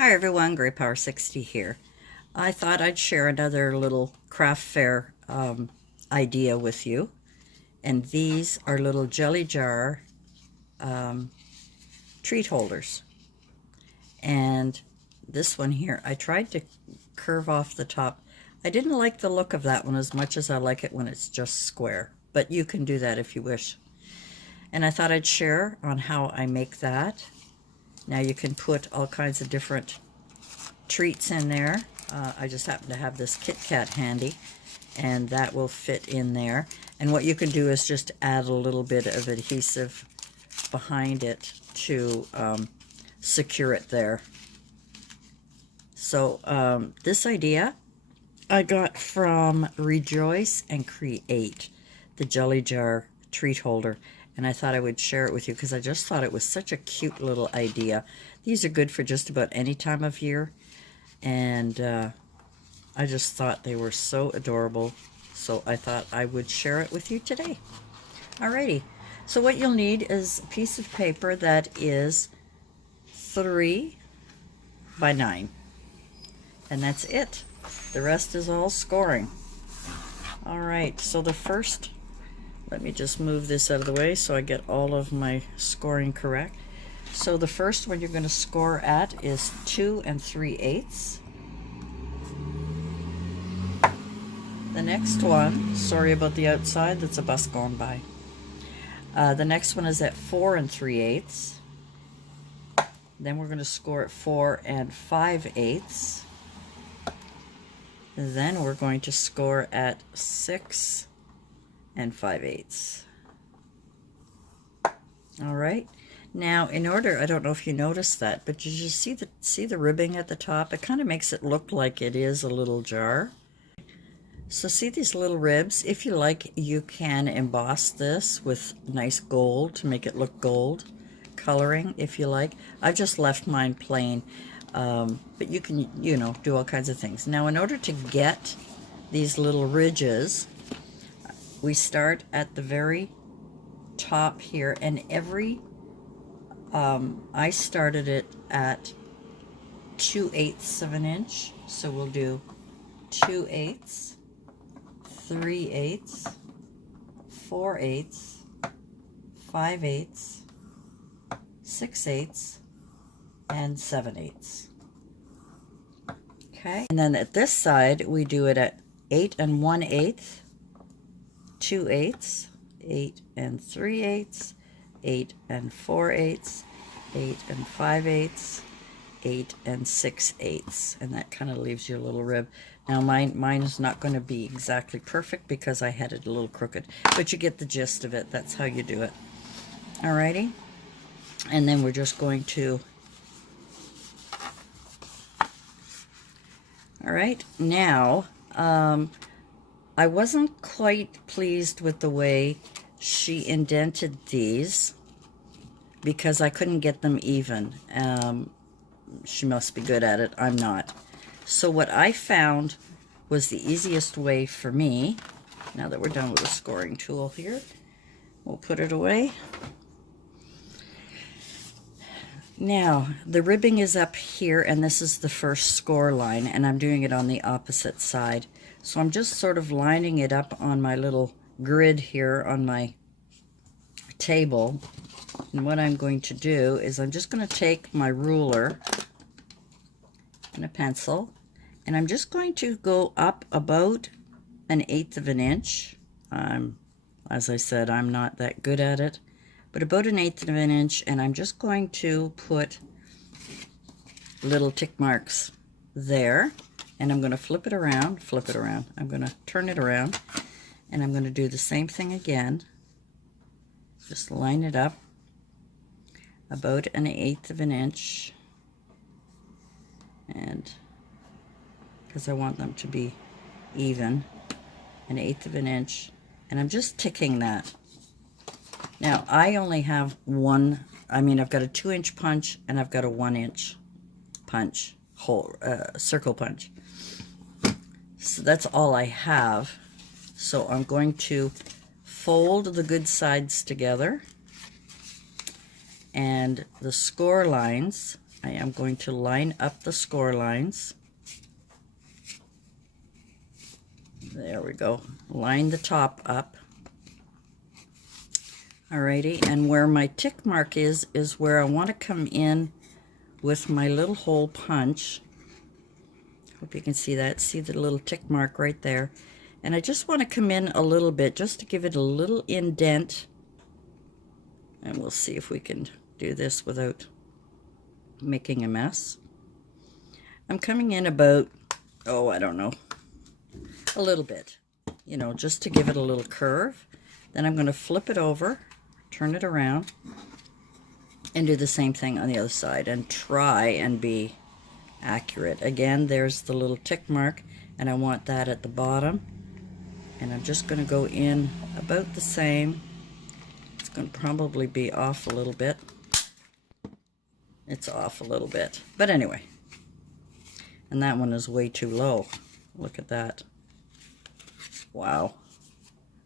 Hi everyone, Grey Power 60 here. I thought I'd share another little craft fair idea with you. And these are little jelly jar treat holders. And this one here, I tried to curve off the top. I didn't like the look of that one as much as I like it when it's just square. But you can do that if you wish. And I thought I'd share on how I make that. Now you can put all kinds of different treats in there. I just happen to have this Kit Kat handy, and that will fit in there. And what you can do is just add a little bit of adhesive behind it to secure it there. So this idea I got from Rejoice and Create, the jelly jar treat holder. And I thought I would share it with you because I just thought it was such a cute little idea. These are good for just about any time of year. And I just thought they were so adorable. So I thought I would share it with you today. Alrighty. So what you'll need is a piece of paper that is 3 by 9. And that's it. The rest is all scoring. Alright, so the first... Let me just move this out of the way so I get all of my scoring correct. So the first one you're going to score at is 2 3/8. The next one, sorry about the outside, that's a bus going by. The next one is at 4 3/8. Then we're going to score at 4 5/8. Then we're going to score at 6 5/8. All right. Now, in order, I don't know if you noticed that, but did you see the ribbing at the top? It kind of makes it look like it is a little jar. So see these little ribs? If you like, you can emboss this with nice gold to make it look gold coloring, if you like. I've just left mine plain, but you can, do all kinds of things. Now, in order to get these little ridges, we start at the very top here, and I started it at 2/8 of an inch, so we'll do 2/8, 3/8, 4/8, 5/8, 6/8, and 7/8. Okay, and then at this side we do it at 8 1/8, 2/8, 8 3/8, 8 4/8, 8 5/8, 8 6/8, and that kind of leaves your little rib. Now mine is not going to be exactly perfect because I had it a little crooked, but you get the gist of it. That's how you do it. Alrighty, and then we're just going to. All right, now I wasn't quite pleased with the way she indented these because I couldn't get them even. She must be good at it. I'm not. So what I found was the easiest way for me, now that we're done with the scoring tool here, we'll put it away. Now, the ribbing is up here, and this is the first score line, and I'm doing it on the opposite side. So I'm just sort of lining it up on my little grid here on my table. And what I'm going to do is I'm just going to take my ruler and a pencil, and I'm just going to go up about 1/8 of an inch. As I said, I'm not that good at it, but about 1/8 of an inch, and I'm just going to put little tick marks there, and I'm going to flip it around. I'm going to turn it around, and I'm going to do the same thing again. Just line it up about 1/8 of an inch, and because I want them to be even, 1/8 of an inch, and I'm just ticking that. Now I only have one, I've got a 2-inch punch and I've got a 1-inch punch, circle punch. So that's all I have. So I'm going to fold the good sides together, and the score lines I am going to line up the score lines. There we go. Line the top up. Alrighty, and where my tick mark is where I want to come in with my little hole punch. Hope you can see that. See the little tick mark right there. And I just want to come in a little bit just to give it a little indent. And we'll see if we can do this without making a mess. I'm coming in about, oh, I don't know, a little bit, you know, just to give it a little curve. Then I'm going to flip it over, turn it around, and do the same thing on the other side and try and be accurate. Again, there's the little tick mark, and I want that at the bottom. And I'm just going to go in about the same. It's going to probably be off a little bit. It's off a little bit. But anyway. And that one is way too low. Look at that. Wow.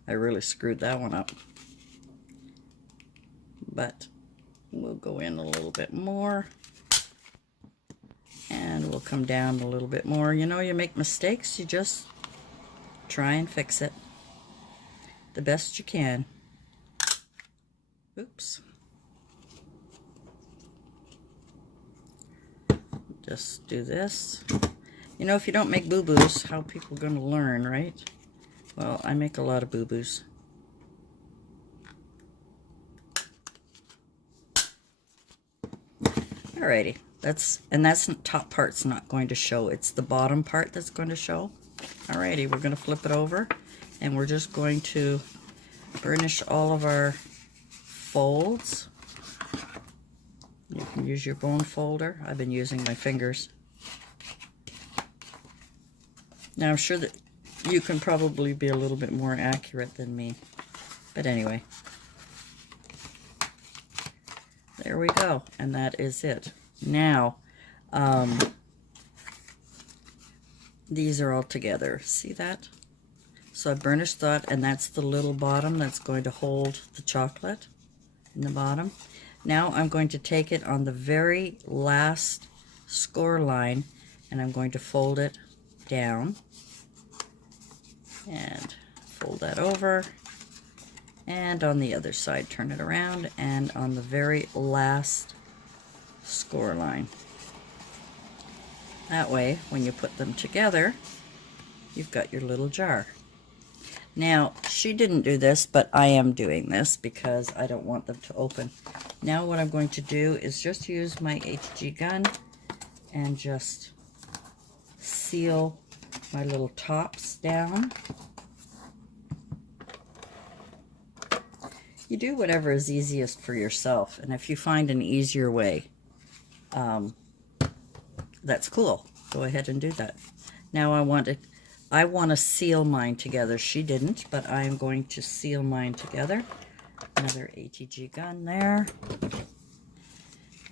I really screwed that one up. But we'll go in a little bit more. And we'll come down a little bit more. You know, you make mistakes, you just try and fix it the best you can. Oops. Just do this. You know, if you don't make boo-boos, how are people going to learn, right? Well, I make a lot of boo-boos. Alrighty, that's top part's not going to show. It's the bottom part that's going to show. Alrighty, we're going to flip it over, and we're just going to burnish all of our folds. You can use your bone folder. I've been using my fingers. Now I'm sure that you can probably be a little bit more accurate than me. But anyway. There we go. And that is it. Now, these are all together. See that? So I burnished that, and that's the little bottom that's going to hold the chocolate in the bottom. Now I'm going to take it on the very last score line, and I'm going to fold it down and fold that over, and on the other side turn it around, and on the very last score line. That way, when you put them together, you've got your little jar. Now, she didn't do this, but I am doing this because I don't want them to open. Now what I'm going to do is just use my ATG gun and just seal my little tops down. You do whatever is easiest for yourself, and if you find an easier way, that's cool. Go ahead and do that. Now I want to seal mine together. She didn't, but I am going to seal mine together. Another ATG gun there.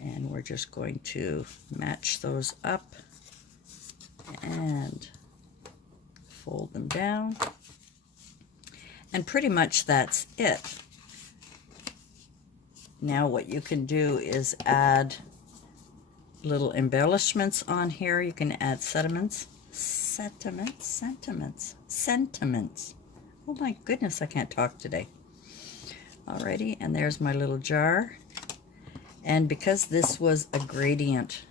And we're just going to match those up and fold them down. And pretty much that's it. Now what you can do is add little embellishments on here. You can add sentiments. Oh my goodness, I can't talk today. Alrighty, and there's my little jar. And because this was a gradient,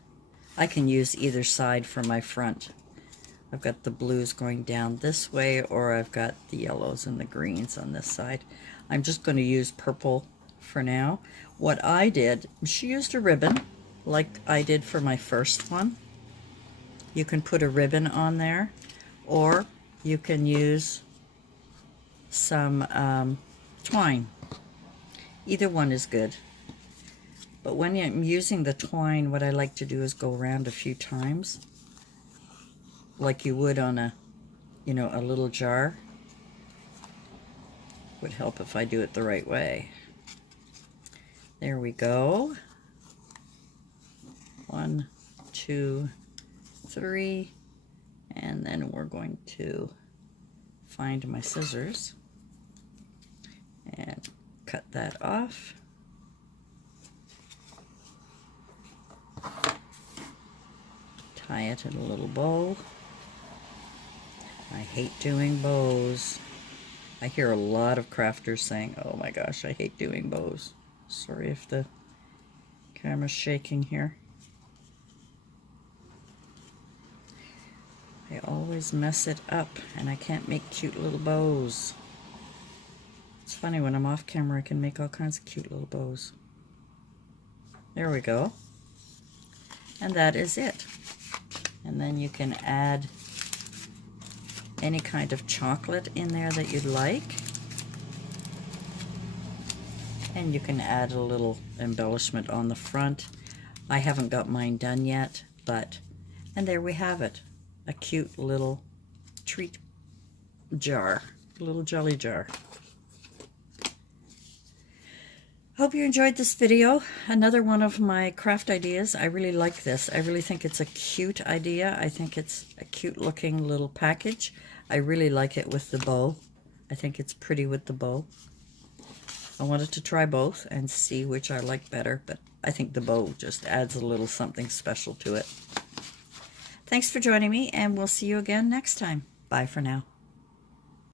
I can use either side for my front. I've got the blues going down this way, or I've got the yellows and the greens on this side. I'm just going to use purple for now. What I did, she used a ribbon, like I did for my first one. You can put a ribbon on there, or you can use some twine. Either one is good. But when I'm using the twine, what I like to do is go around a few times, like you would on a, you know, a little jar. Would help if I do it the right way. There we go. 1, 2, 3, and then we're going to find my scissors and cut that off. tie it in a little bow. I hate doing bows. I hear a lot of crafters saying, oh my gosh, I hate doing bows. Sorry if the camera's shaking here. I always mess it up and I can't make cute little bows. It's funny, when I'm off camera I can make all kinds of cute little bows. There we go. And that is it. And then you can add any kind of chocolate in there that you'd like. And you can add a little embellishment on the front. I haven't got mine done yet, but, and there we have it. A cute little treat jar, a little jelly jar. Hope you enjoyed this video. Another one of my craft ideas. I really like this. I really think it's a cute idea. I think it's a cute looking little package. I really like it with the bow. I think it's pretty with the bow. I wanted to try both and see which I like better, but I think the bow just adds a little something special to it. Thanks for joining me, and we'll see you again next time. Bye for now.